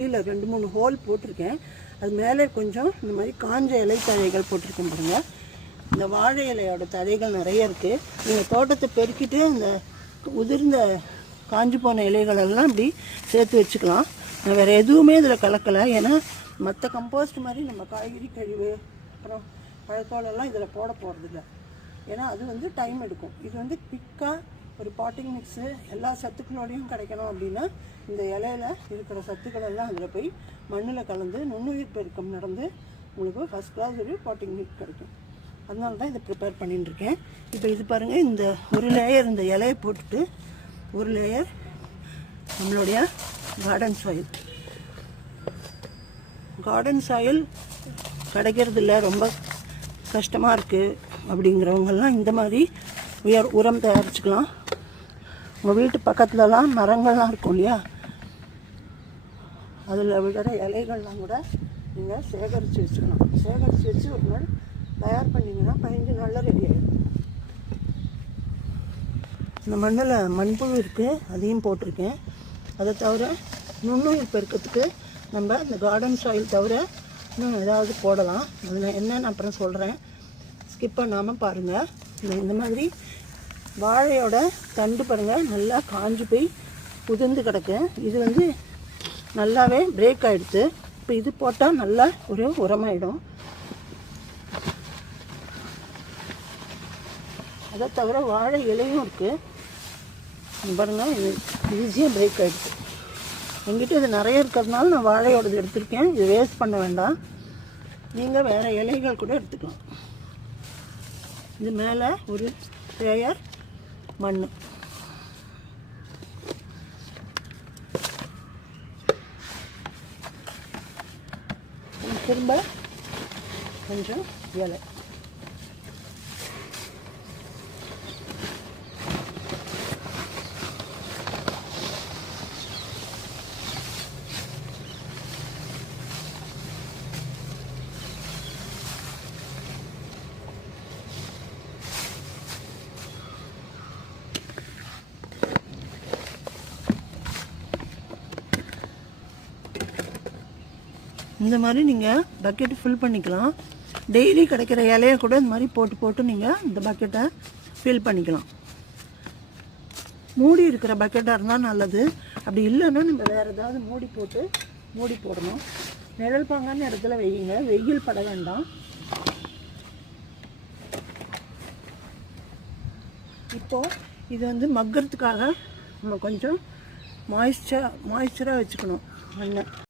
கீழே 2-3 ஹோல் போட்டிருக்கேன். அது மேலே கொஞ்சம் இந்த மாதிரி காஞ்ச இலை தழைகள் போட்டிருக்கேன் பாருங்க. இந்த வாழை இலையோட தழைகள் நிறைய இருக்குது. நீங்கள் தோட்டத்தை பெருக்கிட்டு அந்த உதிர்ந்த காஞ்சி போன இலைகளெல்லாம் இப்படி சேர்த்து வச்சுக்கலாம். நான் வேறு எதுவுமே இதில் கலக்கலை. ஏன்னா மற்ற கம்போஸ்ட் மாதிரி நம்ம காய்கறி கழிவு அப்புறம் பழத்தோலெல்லாம் இதில் போட போகிறதில்ல. ஏன்னா அது வந்து டைம் எடுக்கும். இது வந்து குயிக்காக ஒரு பாட்டிங் மிக்ஸு எல்லா சத்துக்களோடையும் கிடைக்கணும் அப்படின்னா இந்த இலையில் இருக்கிற சத்துக்களெல்லாம் அதில் போய் மண்ணில் கலந்து நுண்ணுயிர் பெருக்கம் நடந்து உங்களுக்கு ஃபஸ்ட் கிளாஸ் ஒரு பாட்டிங் மிக்ஸ் கிடைக்கும். அதனால தான் இதை ப்ரிப்பேர் பண்ணிட்டுருக்கேன். இப்போ இது பாருங்கள், இந்த ஒரு லேயர் இந்த இலையை போட்டுட்டு ஒரு லேயர் நம்மளுடைய கார்டன் சாயில் கிடைக்கிறது இல்லை, ரொம்ப கஷ்டமாக இருக்குது அப்படிங்கிறவங்கெல்லாம் இந்த மாதிரி உரம் தயாரிச்சுக்கலாம். உங்கள் வீட்டு பக்கத்துலலாம் மரங்கள்லாம் இருக்கும் இல்லையா, அதில் விடுற இலைகள்லாம் கூட நீங்கள் சேகரித்து வச்சுக்கலாம். சேகரித்து வச்சு ஒரு நாள் தயார் பண்ணிங்கன்னா 15 நாளில் ரெடி ஆகிடும். இந்த மண்ணில் மண்புழு இருக்குது, அதையும் போட்டிருக்கேன். அதை தவிர நுண்ணுயிர் பெருக்கத்துக்கு நம்ம இந்த கார்டன் சாயில் தவிர இன்னும் ஏதாவது போடலாம். அதில் என்னென்னு அப்புறம் சொல்கிறேன், ஸ்கிப் பண்ணாமல் பாருங்கள். இந்த மாதிரி வாழையோட தண்டு பாருங்கள், நல்லா காஞ்சி போய் உதிர்ந்து கிடக்கு. இது வந்து நல்லாவே பிரேக் ஆகிடுது. இப்போ இது போட்டால் நல்லா ஒரு உரமாயிடும். அதை தவிர வாழை இலையும் இருக்குது பாருங்கள், இது ஈஸியாக பிரேக் ஆகிடுது. என்கிட்ட இது நிறைய இருக்கிறதுனால நான் வாழையோடது எடுத்திருக்கேன். இது வேஸ்ட் பண்ண வேண்டாம், நீங்கள் வேறு இலைகள் கூட எடுத்துக்கலாம். இது மேலே ஒரு லேயர் மண், திரும்ப கொஞ்சம் இலை. இந்த மாதிரி நீங்கள் பக்கெட்டு ஃபில் பண்ணிக்கலாம். டெய்லி கிடைக்கிற இலையை கூட இந்த மாதிரி போட்டு நீங்கள் இந்த பக்கெட்டை ஃபில் பண்ணிக்கலாம். மூடி இருக்கிற பக்கெட்டாக இருந்தால் நல்லது. அப்படி இல்லைன்னா நம்ம வேறு ஏதாவது மூடி போடணும். நிழல் பாங்கான இடத்துல வையுங்க, வெயில் பட வேண்டாம். இப்போது இது வந்து மக்கறதுக்காக நம்ம கொஞ்சம் மாய்ஸ்சராக வச்சுக்கணும் மண்ணை.